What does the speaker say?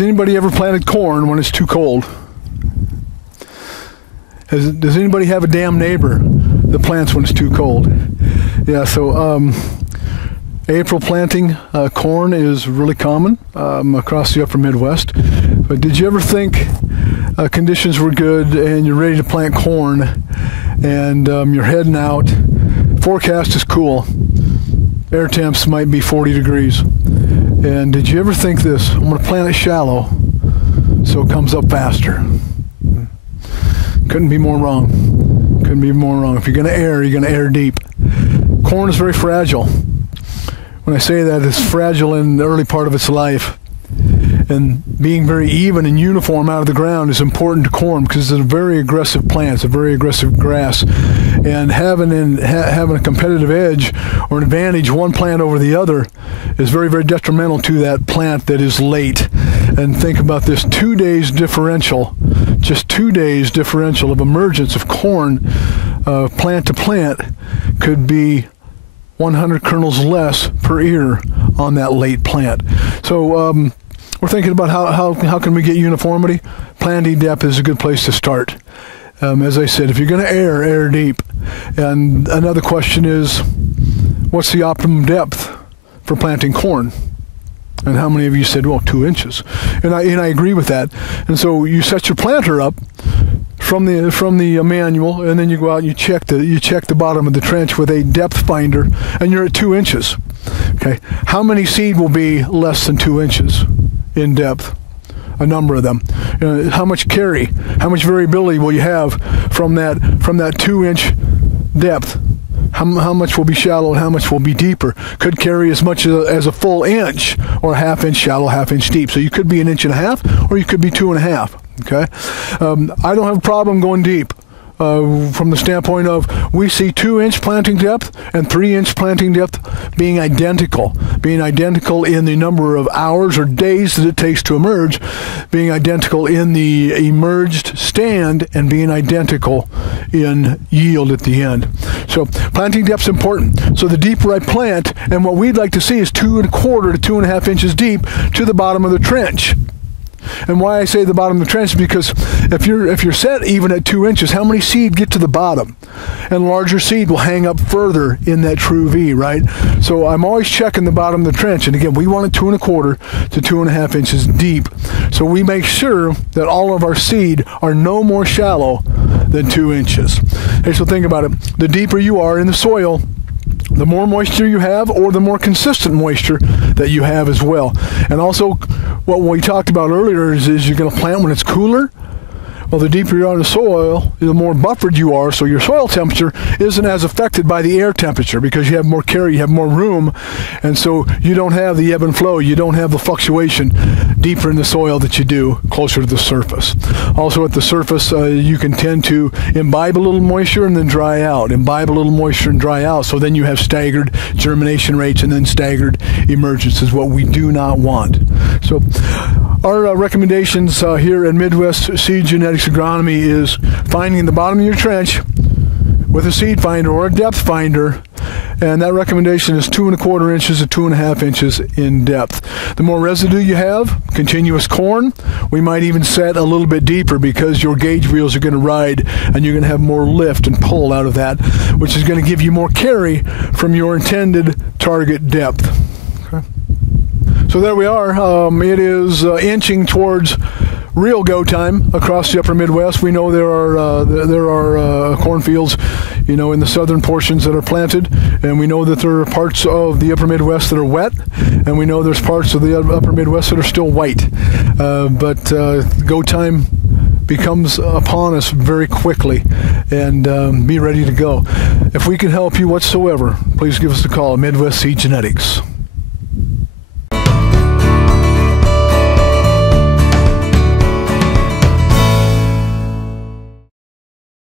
Has anybody ever planted corn when it's too cold? Does anybody have a damn neighbor that plants when it's too cold? Yeah, so April planting corn is really common across the upper Midwest. But did you ever think conditions were good and you're ready to plant corn and you're heading out, forecast is cool, air temps might be 40 degrees. And did you ever think this, I'm going to plant it shallow so it comes up faster? Couldn't be more wrong. Couldn't be more wrong. If you're going to air, you're going to air deep. Corn is very fragile. When I say that, it's fragile in the early part of its life. And being very even and uniform out of the ground is important to corn because it's a very aggressive plant. It's a very aggressive grass. And having a competitive edge or an advantage, one plant over the other, is very, very detrimental to that plant that is late. And think about this 2 days differential, just 2 days differential of emergence of corn plant to plant could be 100 kernels less per ear on that late plant. So we're thinking about how can we get uniformity. Planting depth is a good place to start. As I said, if you're going to air deep. And another question is, what's the optimum depth for planting corn? And how many of you said, well, 2 inches? And I agree with that. And so you set your planter up from the manual, and then you go out and you check the bottom of the trench with a depth finder, and you're at 2 inches. Okay, how many seed will be less than 2 inches in depth? A number of them. How much carry? How much variability will you have from that 2-inch depth? How much will be shallow and how much will be deeper? Could carry as much as a full inch, or a half-inch shallow, half-inch deep. So you could be 1.5 inches, or you could be 2.5. Okay, I don't have a problem going deep. From the standpoint of, we see 2-inch planting depth and 3-inch planting depth being identical in the number of hours or days that it takes to emerge, being identical in the emerged stand, and being identical in yield at the end. So planting depth is important. So the deeper I plant, and what we'd like to see is 2.25 to 2.5 inches deep to the bottom of the trench. And why I say the bottom of the trench is because if you're set even at 2 inches, how many seed get to the bottom? And larger seed will hang up further in that true V, right? So I'm always checking the bottom of the trench. And again, we want it 2.25 to 2.5 inches deep. So we make sure that all of our seed are no more shallow than 2 inches. Okay, so think about it. The deeper you are in the soil, the more moisture you have, or the more consistent moisture that you have as well. And also, what we talked about earlier is you're going to plant when it's cooler. Well, the deeper you are in the soil, the more buffered you are, so your soil temperature isn't as affected by the air temperature because you have more carry, you have more room, and so you don't have the ebb and flow, you don't have the fluctuation deeper in the soil that you do closer to the surface. Also at the surface, you can tend to imbibe a little moisture and then dry out, imbibe a little moisture and dry out, so then you have staggered germination rates and then staggered emergence is what we do not want. So our recommendations here at Midwest Seed Genetics Agronomy is finding the bottom of your trench with a seed finder or a depth finder, and that recommendation is 2.25 inches to 2.5 inches in depth. The more residue you have, continuous corn, we might even set a little bit deeper because your gauge wheels are going to ride and you're going to have more lift and pull out of that, which is going to give you more carry from your intended target depth. Okay. So there we are. It is inching towards real go time across the upper Midwest. We know there are cornfields, in the southern portions that are planted, and we know that there are parts of the upper Midwest that are wet, and we know there's parts of the upper Midwest that are still white. But go time becomes upon us very quickly, and be ready to go. If we can help you whatsoever, please give us a call at Midwest Seed Genetics.